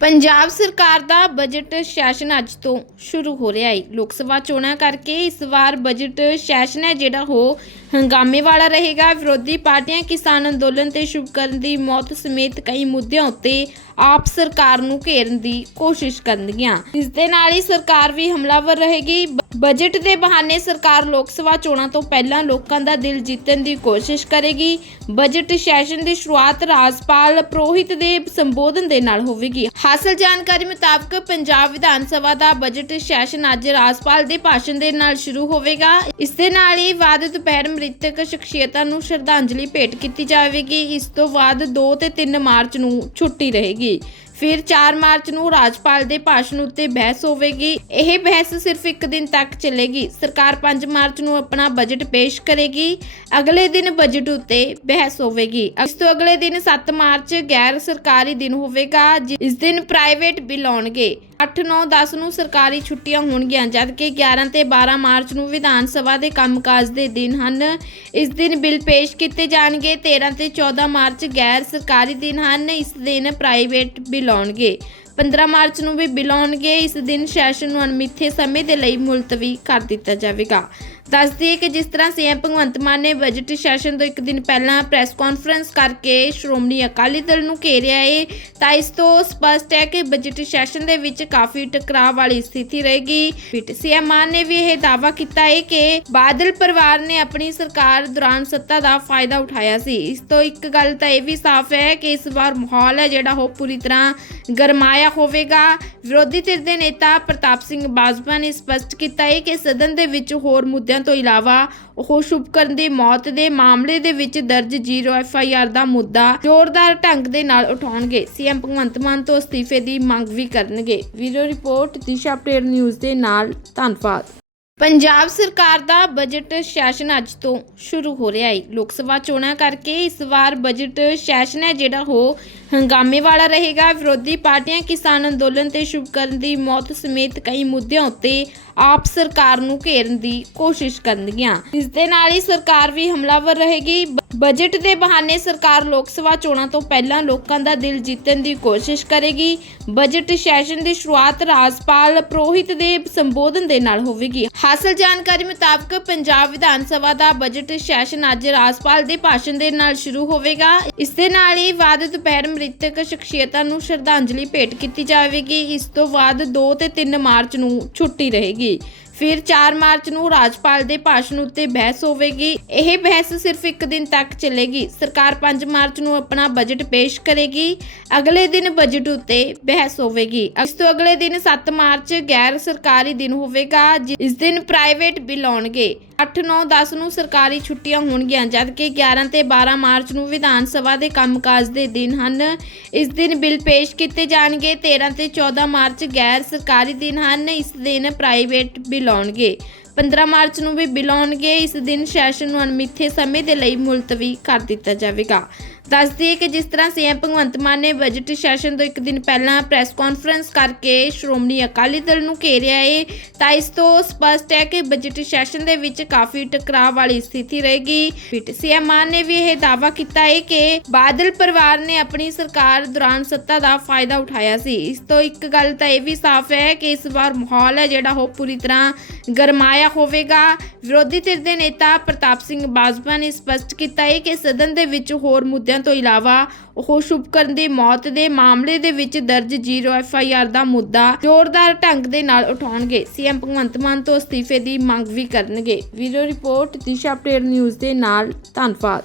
ਪੰਜਾਬ ਸਰਕਾਰ ਦਾ budget session ਅੱਜ ਤੋਂ ਸ਼ੁਰੂ ਹੋ ਰਿਹਾ ਹੈ। ਲੋਕ ਸਭਾ ਚੋਣਾਂ ਕਰਕੇ ਇਸ ਵਾਰ ਬਜਟ ਸੈਸ਼ਨ ਹੈ ਜਿਹੜਾ ਉਹ ਹੰਗਾਮੇ ਵਾਲਾ ਰਹੇਗਾ। ਵਿਰੋਧੀ ਪਾਰਟੀਆਂ ਕਿਸਾਨ ਅੰਦੋਲਨ ਤੇ ਸ਼ੁਭ ਕਰਨ ਦੀ ਮੌਤ ਸਮੇਤ ਕਈ ਮੁੱਦਿਆਂ ਉੱਤੇ ਆਪ ਸਰਕਾਰ ਨੂੰ ਘੇਰਨ ਦੀ ਕੋਸ਼ਿਸ਼ ਕਰਨਗੀਆਂ। ਇਸ ਦੇ ਨਾਲ ਹੀ ਸਰਕਾਰ ਵੀ ਹਮਲਾਵਰ ਰਹੇਗੀ। ਬਜਟ ਦੇ ਬਹਾਨੇ ਸਰਕਾਰ ਲੋਕ ਸਭਾ ਚੋਣਾਂ ਤੋਂ ਪਹਿਲਾਂ ਲੋਕਾਂ ਦਾ ਦਿਲ ਜਿੱਤਣ ਦੀ ਕੋਸ਼ਿਸ਼ ਕਰੇਗੀ। ਬਜਟ ਸੈਸ਼ਨ ਦੀ ਸ਼ੁਰੂਆਤ ਰਾਜਪਾਲ ਪ੍ਰੋਹਿਤ ਦੇ ਸੰਬੋਧਨ ਦੇ ਨਾਲ ਹੋਵੇਗੀ। ਹਾਸਲ ਜਾਣਕਾਰੀ ਮੁਤਾਬਕ ਪੰਜਾਬ ਵਿਧਾਨ ਸਭਾ ਦਾ ਬਜਟ ਸੈਸ਼ਨ ਅੱਜ ਰਾਜਪਾਲ ਦੇ ਭਾਸ਼ਣ ਦੇ ਨਾਲ ਸ਼ੁਰੂ ਹੋਵੇਗਾ। ਇਸ ਦੇ ਨਾਲ ਹੀ ਬਾਅਦ ਦੁਪਹਿਰ ਮ੍ਰਿਤਕ ਸ਼ਖਸੀਅਤਾਂ ਨੂੰ ਸ਼ਰਧਾਂਜਲੀ ਭੇਟ ਕੀਤੀ ਜਾਵੇਗੀ। ਇਸ ਤੋਂ ਬਾਅਦ 2 ਤੇ 3 ਮਾਰਚ ਨੂੰ ਛੁੱਟੀ ਰਹੇਗੀ। ਫਿਰ 4 ਮਾਰਚ ਨੂੰ ਰਾਜਪਾਲ ਦੇ ਭਾਸ਼ਣ ਉੱਤੇ ਬਹਿਸ ਹੋਵੇਗੀ। ਇਹ ਬਹਿਸ ਸਿਰਫ ਇੱਕ ਦਿਨ ਤੱਕ ਚੱਲੇਗੀ। ਸਰਕਾਰ 5 ਮਾਰਚ ਨੂੰ ਆਪਣਾ ਬਜਟ ਪੇਸ਼ ਕਰੇਗੀ। ਅਗਲੇ ਦਿਨ ਬਜਟ ਉੱਤੇ ਬਹਿਸ ਹੋਵੇਗੀ। ਇਸ ਤੋਂ ਅਗਲੇ ਦਿਨ 7 ਮਾਰਚ ਗੈਰ ਸਰਕਾਰੀ ਦਿਨ ਹੋਵੇਗਾ ਜਿਸ ਦਿਨ ਪ੍ਰਾਈਵੇਟ ਬਿੱਲ ਆਉਣਗੇ। 8 9 10 ਨੂੰ ਸਰਕਾਰੀ ਛੁੱਟੀਆਂ ਹੋਣਗੀਆਂ, ਜਦਕਿ 11 ਤੇ 12 ਮਾਰਚ ਨੂੰ ਵਿਧਾਨ ਸਭਾ ਦੇ ਕੰਮਕਾਜ ਦੇ ਦਿਨ ਹਨ। ਇਸ ਦਿਨ ਬਿੱਲ ਪੇਸ਼ ਕੀਤੇ ਜਾਣਗੇ। 13 ਤੇ 14 ਮਾਰਚ ਗੈਰ ਸਰਕਾਰੀ ਦਿਨ ਹਨ। ਇਸ ਦਿਨ ਪ੍ਰਾਈਵੇਟ ਬਿੱਲ ਆਉਣਗੇ। 15 ਮਾਰਚ ਨੂੰ ਵੀ ਬਿੱਲ ਆਉਣਗੇ। ਇਸ ਦਿਨ ਸੈਸ਼ਨ ਨੂੰ ਅਣਮਿੱਥੇ ਸਮੇਂ ਦੇ ਲਈ ਮੁਲਤਵੀ ਕਰ ਦਿੱਤਾ ਜਾਵੇਗਾ। ਦੱਸਦੀ ਦਈਏ ਕਿ ਜਿਸ ਤਰ੍ਹਾਂ ਸੀਐਮ ਭਗਵੰਤ ਮਾਨ ਨੇ ਬਜਟ ਸੈਸ਼ਨ ਤੋਂ ਇੱਕ ਦਿਨ ਪਹਿਲਾਂ ਪ੍ਰੈਸ ਕਾਨਫਰੰਸ ਕਰਕੇ ਸ਼੍ਰੋਮਣੀ ਅਕਾਲੀ ਦਲ ਨੂੰ ਘੇਰਿਆ ਹੈ ਤਾਂ ਇਸ ਤੋਂ ਸਪਸ਼ਟ ਹੈ ਕਿ ਬਜਟ ਸੈਸ਼ਨ ਦੇ ਵਿੱਚ ਕਾਫੀ ਟਕਰਾਅ ਵਾਲੀ ਸਥਿਤੀ ਰਹੇਗੀ। ਫਿਟ ਸੀਐਮ ਮਾਨ ਨੇ ਵੀ ਇਹ ਦਾਅਵਾ ਕੀਤਾ ਹੈ ਕਿ ਬਾਦਲ ਪਰਿਵਾਰ ਨੇ ਆਪਣੀ ਸਰਕਾਰ ਦੌਰਾਨ ਸੱਤਾ ਦਾ ਫਾਇਦਾ ਉਠਾਇਆ ਸੀ। ਇਸ ਤੋਂ ਇੱਕ ਗੱਲ ਤਾਂ ਇਹ ਵੀ ਸਾਫ਼ ਹੈ ਕਿ ਇਸ ਵਾਰ ਮਾਹੌਲ ਹੈ ਜਿਹੜਾ ਉਹ ਪੂਰੀ ਤਰ੍ਹਾਂ ਗਰਮਾਇਆ ਹੋਵੇਗਾ। ਵਿਰੋਧੀ ਧਿਰ ਦੇ ਨੇਤਾ ਪ੍ਰਤਾਪ ਸਿੰਘ ਬਾਜਵਾ ਨੇ ਸਪਸ਼ਟ ਕੀਤਾ ਹੈ ਕਿ ਸਦਨ ਦੇ ਵਿੱਚ ਹੋਰ ਮੁੱਦਿਆਂ ਤੋਂ ਇਲਾਵਾ ਉਹ ਸ਼ੁਭਕਰਨ ਦੀ ਮੌਤ ਦੇ ਮਾਮਲੇ ਦੇ ਵਿੱਚ ਦਰਜ ਜ਼ੀਰੋ ਐਫ ਆਈ ਆਰ ਦਾ ਮੁੱਦਾ ਜ਼ੋਰਦਾਰ ਢੰਗ ਦੇ ਨਾਲ ਉਠਾਉਣਗੇ। ਸੀਐਮ ਭਗਵੰਤ ਮਾਨ ਤੋਂ ਅਸਤੀਫੇ ਦੀ ਮੰਗ ਵੀ ਕਰਨਗੇ। Video report, Disha update news ਦੇ ਨਾਲ ਧੰਨਵਾਦ। ਪੰਜਾਬ ਸਰਕਾਰ ਦਾ ਬਜਟ ਸੈਸ਼ਨ ਅੱਜ ਤੋਂ ਸ਼ੁਰੂ ਹੋ ਰਿਹਾ ਹੈ ਲੋਕ ਸਭਾ ਚੋਣਾਂ ਕਰਕੇ ਇਸ ਵਾਰ ਬਜਟ ਸੈਸ਼ਨ ਹੈ ਜਿਹੜਾ ਉਹ ਹੰਗਾਮੇ ਵਾਲਾ ਰਹੇਗਾ। ਵਿਰੋਧੀ ਪਾਰਟੀਆਂ ਕਿਸਾਨ ਅੰਦੋਲਨ ਤੇ ਸ਼ੁਭਕਰਨ ਦੀ ਮੌਤ ਸਮੇਤ ਕਈ ਮੁੱਦਿਆਂ ਉੱਤੇ ਆਪ ਸਰਕਾਰ ਨੂੰ ਘੇਰਨ ਦੀ ਕੋਸ਼ਿਸ਼ ਕਰਨਗੀਆਂ। ਇਸ ਦੇ ਨਾਲ ਹੀ ਸਰਕਾਰ ਵੀ ਹਮਲਾਵਰ ਰਹੇਗੀ। ਬਜਟ ਦੇ ਬਹਾਨੇ ਸਰਕਾਰ ਲੋਕ ਸਭਾ ਚੋਣਾਂ ਤੋਂ ਪਹਿਲਾਂ ਲੋਕਾਂ ਦਾ ਦਿਲ ਜਿੱਤਣ ਦੀ ਕੋਸ਼ਿਸ਼ ਕਰੇਗੀ। ਬਜਟ ਸੈਸ਼ਨ ਦੀ ਸ਼ੁਰੂਆਤ ਰਾਜਪਾਲ ਪ੍ਰੋਹਿਤ ਦੇ ਸੰਬੋਧਨ ਦੇ ਨਾਲ ਹੋਵੇਗੀ। ਹਾਸਲ ਜਾਣਕਾਰੀ ਮੁਤਾਬਕ ਪੰਜਾਬ ਵਿਧਾਨ ਸਭਾ ਦਾ ਬਜਟ ਸੈਸ਼ਨ ਅੱਜ ਰਾਜਪਾਲ ਦੇ ਭਾਸ਼ਣ ਦੇ ਨਾਲ ਸ਼ੁਰੂ ਹੋਵੇਗਾ। ਇਸ ਦੇ ਨਾਲ ਹੀ ਬਾਅਦ ਦੁਪਹਿਰ ਮ੍ਰਿਤਕ ਸ਼ਖਸੀਅਤਾਂ ਨੂੰ ਸ਼ਰਧਾਂਜਲੀ ਭੇਟ ਕੀਤੀ ਜਾਵੇਗੀ। ਇਸ ਤੋਂ ਬਾਅਦ 2 ਤੇ 3 ਮਾਰਚ ਨੂੰ ਛੁੱਟੀ ਰਹੇਗੀ। ਫਿਰ 4 ਮਾਰਚ ਨੂੰ ਰਾਜਪਾਲ ਦੇ ਭਾਸ਼ਣ ਉੱਤੇ ਬਹਿਸ ਹੋਵੇਗੀ। ਇਹ ਬਹਿਸ ਸਿਰਫ ਇੱਕ ਦਿਨ ਤੱਕ ਚੱਲੇਗੀ। ਸਰਕਾਰ 5 ਮਾਰਚ ਨੂੰ ਆਪਣਾ ਬਜਟ ਪੇਸ਼ ਕਰੇਗੀ। ਅਗਲੇ ਦਿਨ ਬਜਟ ਉੱਤੇ ਬਹਿਸ ਹੋਵੇਗੀ। ਇਸ ਤੋਂ ਅਗਲੇ ਦਿਨ 7 ਮਾਰਚ ਗੈਰ ਸਰਕਾਰੀ ਦਿਨ ਹੋਵੇਗਾ, ਜਿ- ਇਸ ਦਿਨ ਪ੍ਰਾਈਵੇਟ ਬਿੱਲ ਆਉਣਗੇ। 8 9 10 ਨੂੰ ਸਰਕਾਰੀ ਛੁੱਟੀਆਂ ਹੋਣਗੀਆਂ, ਜਦਕਿ 11 ਤੇ 12 ਮਾਰਚ ਨੂੰ ਵਿਧਾਨ ਸਭਾ ਦੇ ਕੰਮਕਾਜ ਦੇ ਦਿਨ ਹਨ। ਇਸ ਦਿਨ ਬਿੱਲ ਪੇਸ਼ ਕੀਤੇ ਜਾਣਗੇ। 13 ਤੇ 14 ਮਾਰਚ ਗੈਰ ਸਰਕਾਰੀ ਦਿਨ ਹਨ। ਇਸ ਦਿਨ ਪ੍ਰਾਈਵੇਟ ਬਿੱਲ ਆਉਣਗੇ 15 ਮਾਰਚ ਨੂੰ ਵੀ ਬਿੱਲ ਆਉਣਗੇ। ਇਸ ਦਿਨ ਸੈਸ਼ਨ ਨੂੰ ਅਣਮਿੱਥੇ ਸਮੇਂ ਦੇ ਲਈ ਮੁਲਤਵੀ ਕਰ ਦਿੱਤਾ ਜਾਵੇਗਾ। ਦੱਸ ਦਈਏ ਕਿ ਜਿਸ ਤਰ੍ਹਾਂ ਸੀਐਮ ਭਗਵੰਤ ਮਾਨ ਨੇ ਬਜਟ ਸੈਸ਼ਨ ਤੋਂ ਇੱਕ ਦਿਨ ਪਹਿਲਾਂ ਪ੍ਰੈਸ ਕਾਨਫਰੰਸ ਕਰਕੇ ਸ਼੍ਰੋਮਣੀ ਅਕਾਲੀ ਦਲ ਨੂੰ ਘੇਰਿਆ ਏ, ਤਾਂ ਇਸ ਤੋਂ ਸਪਸ਼ਟ ਹੈ ਕਿ ਬਜਟ ਸੈਸ਼ਨ ਦੇ ਵਿੱਚ ਕਾਫੀ ਟਕਰਾਅ ਵਾਲੀ ਸਥਿਤੀ ਰਹੇਗੀ। ਫਿਟ ਸੀਐਮ ਮਾਨ ਨੇ ਵੀ ਇਹ ਦਾਅਵਾ ਕੀਤਾ ਹੈ ਕਿ ਬਾਦਲ ਪਰਿਵਾਰ ਨੇ ਆਪਣੀ ਸਰਕਾਰ ਦੌਰਾਨ ਸੱਤਾ ਦਾ ਫਾਇਦਾ ਉਠਾਇਆ ਸੀ। ਇਸ ਤੋਂ ਇੱਕ ਗੱਲ ਤਾਂ ਇਹ ਵੀ ਸਾਫ਼ ਹੈ ਕਿ ਇਸ ਵਾਰ ਮਾਹੌਲ ਹੈ ਜਿਹੜਾ ਉਹ ਪੂਰੀ ਤਰ੍ਹਾਂ ਗਰਮਾਇਆ ਹੋਵੇਗਾ। ਵਿਰੋਧੀ ਧਿਰ ਦੇ ਨੇਤਾ ਪ੍ਰਤਾਪ ਸਿੰਘ ਬਾਜਵਾ ਨੇ ਸਪਸ਼ਟ ਕੀਤਾ ਹੈ ਕਿ ਸਦਨ ਦੇ ਵਿੱਚ ਹੋਰ ਮੁੱਦਿਆਂ ਤੋਂ ਇਲਾਵਾ ਉਹ ਸ਼ੁਭਕਰਨ ਦੀ ਮੌਤ ਦੇ ਮਾਮਲੇ ਦੇ ਵਿੱਚ ਦਰਜ ਜ਼ੀਰੋ ਐਫ ਆਈ ਆਰ ਦਾ ਮੁੱਦਾ ਜ਼ੋਰਦਾਰ ਢੰਗ ਦੇ ਨਾਲ ਉਠਾਉਣਗੇ। ਸੀਐਮ ਭਗਵੰਤ ਮਾਨ ਤੋਂ ਅਸਤੀਫੇ ਦੀ ਮੰਗ ਵੀ ਕਰਨਗੇ। Video report, Disha update news ਦੇ ਨਾਲ ਧੰਨਵਾਦ।